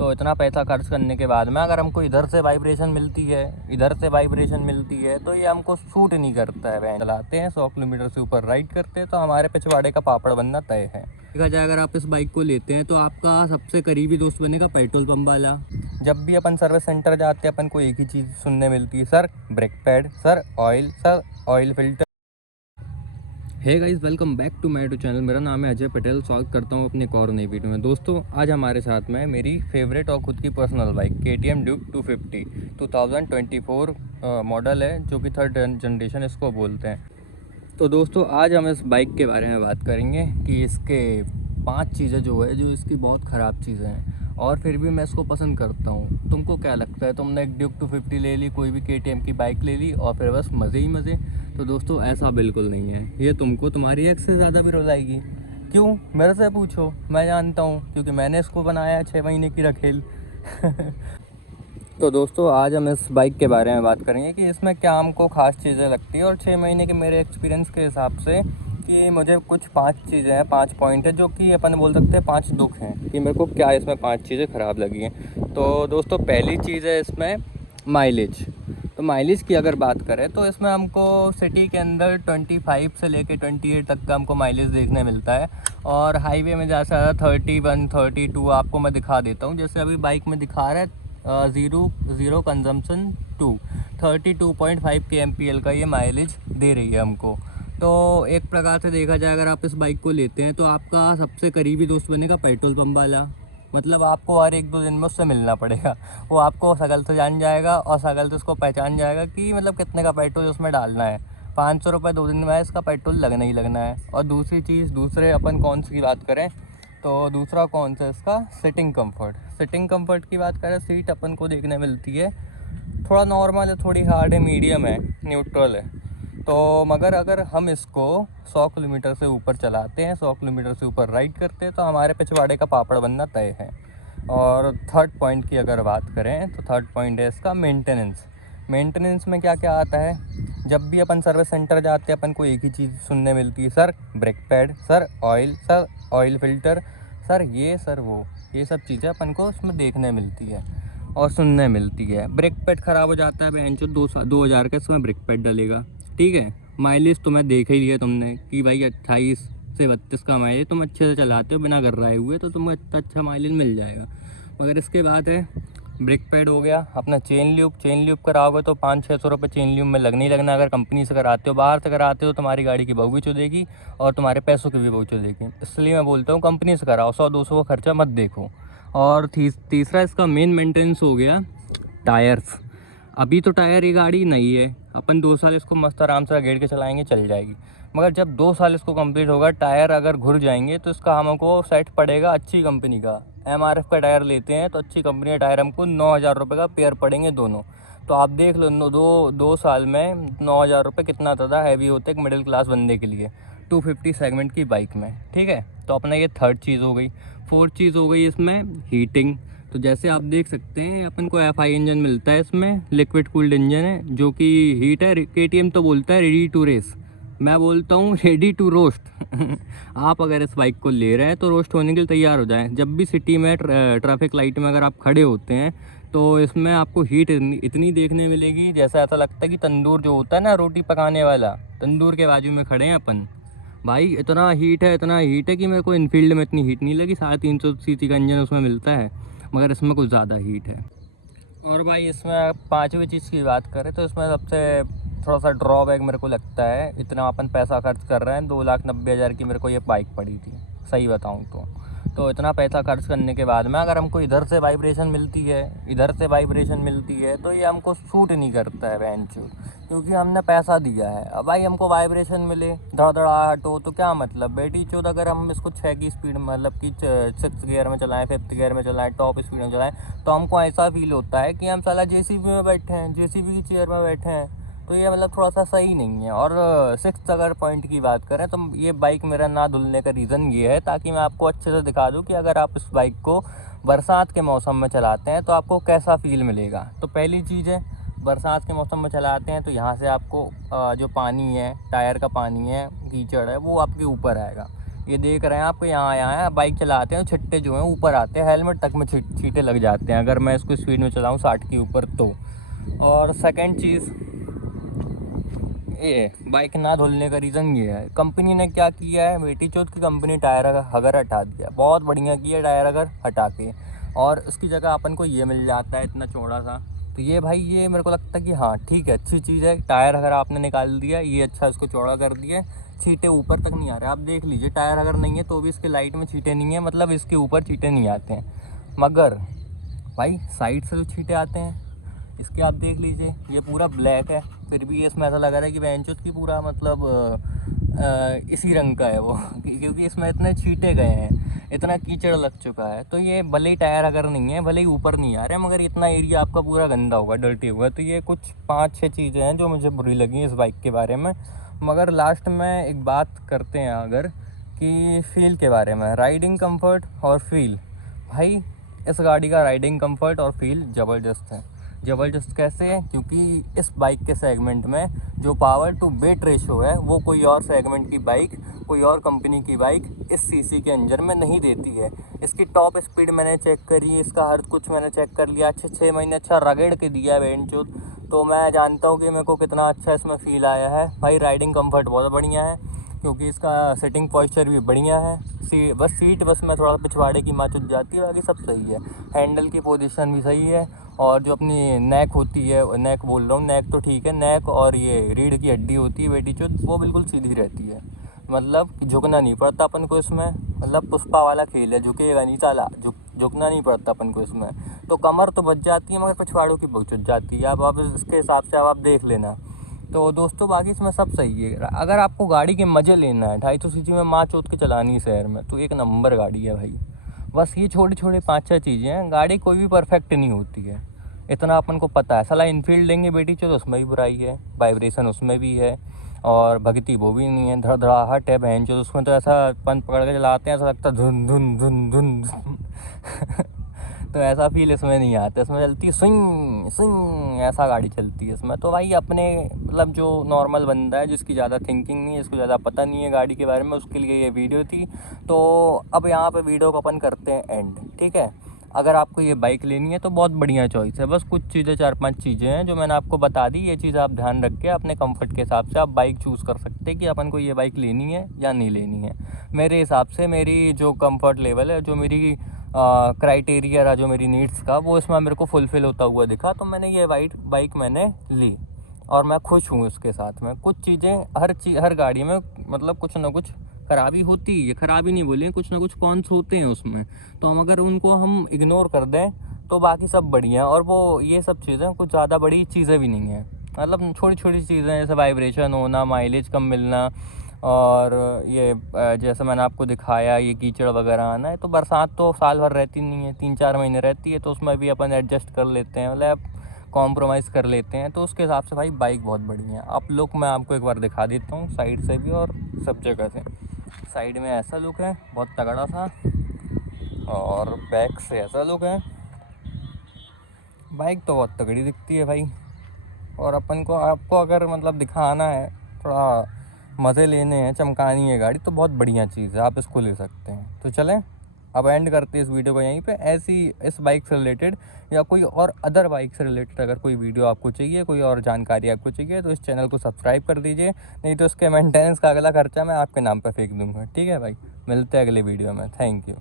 तो इतना पैसा खर्च करने के बाद में अगर हमको इधर से वाइब्रेशन मिलती है, इधर से वाइब्रेशन मिलती है, तो ये हमको सूट नहीं करता है। वैन चलाते हैं 100 किलोमीटर से ऊपर राइड करते हैं तो हमारे पिछवाड़े का पापड़ बनना तय है। देखा जाए अगर आप इस बाइक को लेते हैं तो आपका सबसे करीबी दोस्त बनेगा पेट्रोल पंप वाला। जब भी अपन सर्विस सेंटर जाते हैं अपन को एक ही चीज़ सुनने मिलती है, sir brake pad, sir oil filter. Hey guys, welcome back to my YouTube channel. मेरा नाम है अजय पटेल। स्वागत करता हूँ अपने एक और नई वीडियो में। दोस्तों आज हमारे साथ में मेरी फेवरेट और खुद की personal bike KTM Duke 250 2024 model है, जो कि थर्ड जनरेशन इसको बोलते हैं। तो दोस्तों आज हम इस बाइक के बारे में बात करेंगे कि इसके 5 चीज़ें जो इसकी बहुत ख़राब चीज़ें हैं और फिर भी मैं इसको पसंद करता हूँ। तुमको क्या लगता है? तुमने एक ड्यूक 250 ले ली, कोई भी KTM की बाइक ले ली और फिर बस मज़े ही मज़े। तो दोस्तों ऐसा बिल्कुल नहीं है, ये तुमको तुम्हारी एक्स से ज़्यादा भी रुलाएगी। क्यों? मेरे से पूछो, मैं जानता हूँ, क्योंकि मैंने इसको बनाया है 6 महीने की रखेल। तो दोस्तों आज हम इस बाइक के बारे में बात करेंगे कि इसमें क्या हमको ख़ास चीज़ें लगती है और 6 महीने के मेरे एक्सपीरियंस के हिसाब से कि मुझे कुछ 5 चीज़ें हैं, 5 पॉइंट है जो कि अपन बोल सकते हैं 5 दुख हैं कि मेरे को क्या इसमें 5 चीज़ें ख़राब लगी हैं। तो दोस्तों पहली चीज़ है इसमें माइलेज। तो माइलेज की अगर बात करें तो इसमें हमको सिटी के अंदर 25 से लेके 28 तक का हमको माइलेज देखने मिलता है और हाईवे में ज़्यादा से ज़्यादा 31 32 आपको मैं दिखा देता हूँ। जैसे अभी बाइक में दिखा रहा है ज़ीरो कंजम्पशन 32.5 kmpl का ये माइलेज दे रही है हमको। तो एक प्रकार से देखा जाए अगर आप इस बाइक को लेते हैं तो आपका सबसे करीबी दोस्त बनेगा पेट्रोल पंप वाला। मतलब आपको हर 1-2 दिन में उससे मिलना पड़ेगा। वो आपको शक्ल से जान जाएगा और शक्ल से उसको पहचान जाएगा कि मतलब कितने का पेट्रोल उसमें डालना है। 500 रुपये 2 दिन में इसका पेट्रोल लगना ही लगना है। और दूसरी चीज़, दूसरे अपन कौन सी की बात करें तो दूसरा कौन सा इसका सिटिंग कंफर्ट। सिटिंग कंफर्ट की बात करें, सीट अपन को देखने मिलती है थोड़ा नॉर्मल है, थोड़ी हार्ड है, मीडियम है, न्यूट्रल है। तो मगर अगर हम इसको 100 किलोमीटर से ऊपर चलाते हैं, 100 किलोमीटर से ऊपर राइड करते हैं तो हमारे पिछवाड़े का पापड़ बनना तय है। और थर्ड पॉइंट की अगर बात करें तो थर्ड पॉइंट है इसका मेंटेनेंस। मेंटेनेंस में क्या क्या आता है? जब भी अपन सर्विस सेंटर जाते हैं अपन को एक ही चीज़ सुनने मिलती है, sir brake pad, sir oil filter, sir ये सर वो, ये सब चीज़ें अपन को उसमें देखने मिलती है और सुनने मिलती है। ब्रेक पैड ख़राब हो जाता है, बहन चो 2,000 का इसमें ब्रेक पैड डलेगा, ठीक है। माइलेज तो मैं देख ही लिया तुमने कि भाई 28 से 32 का माइलेज तुम अच्छे से चलाते हो बिना घर्राए हुए, तो तुम्हें इतना अच्छा माइलेज मिल जाएगा। मगर इसके बाद है ब्रेक पैड हो गया, अपना चेन ल्यूब कराओगे तो 500-600 रुपये चेन ल्यूब में लगने ही लगना। अगर कंपनी से कराते हो, बाहर से कराते हो, तुम्हारी गाड़ी की बहू भी चुदेगी और तुम्हारे पैसों की भी बहू चुदेगी। इसलिए मैं बोलता हूँ कंपनी से कराओ, 100-200 का खर्चा मत देखो। और तीसरा इसका मेन मेंटेनेंस हो गया टायर्स। अभी तो टायर ये गाड़ी नहीं है, अपन 2 साल इसको मस्त आराम से गेड़ के चलाएंगे, चल जाएगी। मगर जब 2 साल इसको कंप्लीट होगा, टायर अगर घुर जाएंगे तो इसका हमको सेट पड़ेगा अच्छी कंपनी का। MRF का टायर लेते हैं तो अच्छी कंपनी का टायर हमको 9,000 रुपये का पेयर पड़ेंगे दोनों। तो आप देख लो, दो साल में 9,000 रुपये कितना ज़्यादा हैवी होते हैं एक मिडिल क्लास बंदे के लिए 250 सेगमेंट की बाइक में, ठीक है। तो अपना ये थर्ड चीज़ हो गई। फोर्थ चीज़ हो गई इसमें हीटिंग। तो जैसे आप देख सकते हैं अपन को FI इंजन मिलता है, इसमें लिक्विड कूल्ड इंजन है जो कि हीट है। KTM तो बोलता है रेडी टू रेस, मैं बोलता हूँ रेडी टू रोस्ट। आप अगर इस बाइक को ले रहे हैं तो रोस्ट होने के लिए तैयार हो जाएं। जब भी सिटी में ट्रैफिक लाइट में अगर आप खड़े होते हैं तो इसमें आपको हीट इतनी देखने मिलेगी, जैसा ऐसा लगता है कि तंदूर जो होता है ना रोटी पकाने वाला, तंदूर के बाजू में खड़े हैं अपन। भाई इतना हीट है कि मेरे को इनफील्ड में इतनी हीट नहीं लगी। 350 सीसी का इंजन उसमें मिलता है, मगर इसमें कुछ ज़्यादा हीट है। और भाई इसमें 5वीं चीज़ की बात करें तो इसमें सबसे थोड़ा सा ड्रॉबैक मेरे को लगता है, इतना अपन पैसा खर्च कर रहे हैं, 2,90,000 की मेरे को ये बाइक पड़ी थी, सही बताऊं तो इतना पैसा खर्च करने के बाद में अगर हमको इधर से वाइब्रेशन मिलती है तो ये हमको सूट नहीं करता है बेंचो, क्योंकि हमने पैसा दिया है। अब भाई हमको वाइब्रेशन मिले, धड़धड़ाहट हो तो क्या मतलब बेटी चोद। अगर हम इसको 6 की स्पीड मतलब कि 6th गियर में चलाएं, 5th गियर में चलाएं, टॉप स्पीड में चलाएं, तो हमको ऐसा फील होता है कि हम साला JCB में बैठे हैं, JCB की चेयर में बैठे हैं। तो ये मतलब थोड़ा सा सही नहीं है। और 6th अगर पॉइंट की बात करें तो ये बाइक मेरा ना धुलने का रीज़न ये है ताकि मैं आपको अच्छे से दिखा दूँ कि अगर आप इस बाइक को बरसात के मौसम में चलाते हैं तो आपको कैसा फ़ील मिलेगा। तो पहली चीज़ है, बरसात के मौसम में चलाते हैं तो यहाँ से आपको जो पानी है, टायर का पानी है, कीचड़ है, वो आपके ऊपर आएगा। ये देख रहे हैं आपको, यहाँ बाइक चलाते हैं छिट्टे जो हैं ऊपर आते हैं, हेलमेट तक में छींटे लग जाते हैं अगर मैं इसको स्पीड में चलाऊँ 60 के ऊपर तो। और सेकंड चीज़ ये बाइक ना धुलने का रीज़न ये है, कंपनी ने क्या किया है, बेटी चौथ की कंपनी टायर अगर हटा दिया, बहुत बढ़िया किया टायर अगर हटा के, और उसकी जगह अपन को ये मिल जाता है इतना चौड़ा सा। तो ये भाई ये मेरे को लगता है कि हाँ ठीक है, अच्छी चीज़ है। टायर अगर आपने निकाल दिया, ये अच्छा इसको चौड़ा कर दिया, छींटे ऊपर तक नहीं आ रहे। आप देख लीजिए टायर अगर नहीं है तो भी इसके लाइट में छींटे नहीं है, मतलब इसके ऊपर छींटे नहीं आते हैं। मगर भाई साइड से जो छींटे आते हैं इसके आप देख लीजिए, ये पूरा ब्लैक है, फिर भी इसमें ऐसा लग रहा है कि बेंचों की पूरा मतलब इसी रंग का है वो क्योंकि इसमें इतने छींटे गए हैं, इतना कीचड़ लग चुका है। तो ये भले ही टायर अगर नहीं है, भले ही ऊपर नहीं आ रहे, मगर इतना एरिया आपका पूरा गंदा होगा, डर्टी होगा। तो ये कुछ 5-6 चीज़ें हैं जो मुझे बुरी लगी इस बाइक के बारे में। मगर लास्ट में एक बात करते हैं अगर कि फ़ील के बारे में, राइडिंग कंफर्ट और फील। भाई इस गाड़ी का राइडिंग कंफर्ट और फील ज़बरदस्त है। ज़बरदस्त कैसे है, क्योंकि इस बाइक के सेगमेंट में जो पावर टू वेट रेशो है वो कोई और सेगमेंट की बाइक, कोई और कंपनी की बाइक इस सीसी के अंजर में नहीं देती है। इसकी टॉप स्पीड मैंने चेक करी, इसका हर कुछ मैंने चेक कर लिया, अच्छे 6 महीने अच्छा रगड़ के दिया है बेंचो। तो मैं जानता हूँ कि मेरे को कितना अच्छा इसमें फ़ील आया है। भाई राइडिंग कंफर्ट बहुत बढ़िया है, क्योंकि इसका सिटिंग पॉस्चर भी बढ़िया है। सीट बस में थोड़ा पिछवाड़े की माचुत जाती है, बाकी सब सही है। हैंडल की पोजीशन भी सही है, और जो अपनी नेक होती है, नेक बोल रहा हूँ, नेक तो ठीक है, नेक और ये रीढ़ की हड्डी होती है बेटी चो, वो बिल्कुल सीधी रहती है, मतलब झुकना नहीं पड़ता अपन को इसमें। मतलब पुष्पा वाला खेल है, झुकेगा नहीं साला, झुकना नहीं पड़ता अपन को इसमें। तो कमर तो बच जाती है, मगर पिछवाड़ों की बहुत जाती है। अब इसके हिसाब से अब आप देख लेना। तो दोस्तों बाकी इसमें सब सही है। अगर आपको गाड़ी के मज़े लेना है, 250 सीसी में माँ चोत के चलानी है शहर में, तो एक नंबर गाड़ी है भाई। बस ये छोटी छोटी 5-6 चीज़ें हैं, गाड़ी कोई भी परफेक्ट नहीं होती है, इतना अपन को पता है। साला इनफील्ड लेंगे बेटी चो तो उसमें भी बुराई है, वाइब्रेशन उसमें भी है, और भगती वो भी नहीं है, धड़धड़ाहट है बहन चो, उसमें तो ऐसा पंप पकड़ के चलाते हैं, ऐसा लगता है धुन धुन धुन धुन तो ऐसा फील इसमें नहीं आता। इसमें चलती है स्विंग स्विंग, ऐसा गाड़ी चलती है इसमें। तो भाई अपने मतलब जो नॉर्मल बंदा है, जिसकी ज़्यादा थिंकिंग नहीं है, इसको ज़्यादा पता नहीं है गाड़ी के बारे में, उसके लिए ये वीडियो थी। तो अब यहाँ पे वीडियो को अपन करते हैं एंड, ठीक है। अगर आपको ये बाइक लेनी है तो बहुत बढ़िया चॉइस है। बस कुछ चीज़ें 4-5 चीज़ें हैं जो मैंने आपको बता दी, ये चीज़ आप ध्यान रख के अपने कंफर्ट के हिसाब से आप बाइक चूज़ कर सकते हैं कि अपन को ये बाइक लेनी है या नहीं लेनी है। मेरे हिसाब से मेरी जो कंफर्ट लेवल है, जो मेरी क्राइटेरिया रहा, जो मेरी नीड्स का, वो इसमें मेरे को फुलफ़िल होता हुआ दिखा, तो मैंने ये बाइक मैंने ली, और मैं खुश हूँ उसके साथ में। कुछ चीज़ें हर गाड़ी में मतलब कुछ ना कुछ खराबी होती है, खराबी नहीं बोलें, कुछ ना कुछ कॉन्स होते हैं उसमें। तो अगर उनको हम इग्नोर कर दें तो बाकी सब बढ़िया है। और वो ये सब चीज़ें कुछ ज़्यादा बड़ी चीज़ें भी नहीं हैं, मतलब छोटी छोटी चीज़ें, जैसे वाइब्रेशन होना, माइलेज कम मिलना, और ये जैसे मैंने आपको दिखाया, ये कीचड़ वगैरह आना है। तो बरसात तो साल भर रहती नहीं है, 3-4 महीने रहती है, तो उसमें भी अपन एडजस्ट कर लेते हैं, मतलब कॉम्प्रोमाइज़ कर लेते हैं। तो उसके हिसाब से भाई बाइक बहुत बढ़िया है। आप लुक मैं आपको एक बार दिखा देता हूँ, साइड से भी और सब जगह से। साइड में ऐसा लुक है बहुत तगड़ा सा, और बैक से ऐसा लुक है। बाइक तो बहुत तगड़ी दिखती है भाई। और अपन को आपको अगर मतलब दिखाना है, थोड़ा मज़े लेने हैं, चमकानी है गाड़ी, तो बहुत बढ़िया चीज़ है, आप इसको ले सकते हैं। तो चलें अब एंड करते हैं इस वीडियो को यहीं पे। ऐसी इस बाइक से रिलेटेड या कोई और अदर बाइक से रिलेटेड अगर कोई वीडियो आपको चाहिए, कोई और जानकारी आपको चाहिए, तो इस चैनल को सब्सक्राइब कर दीजिए, नहीं तो उसके मेंटेनेंस का अगला खर्चा मैं आपके नाम पर फेंक दूँगा। ठीक है भाई, मिलते हैं अगले वीडियो में। Thank you.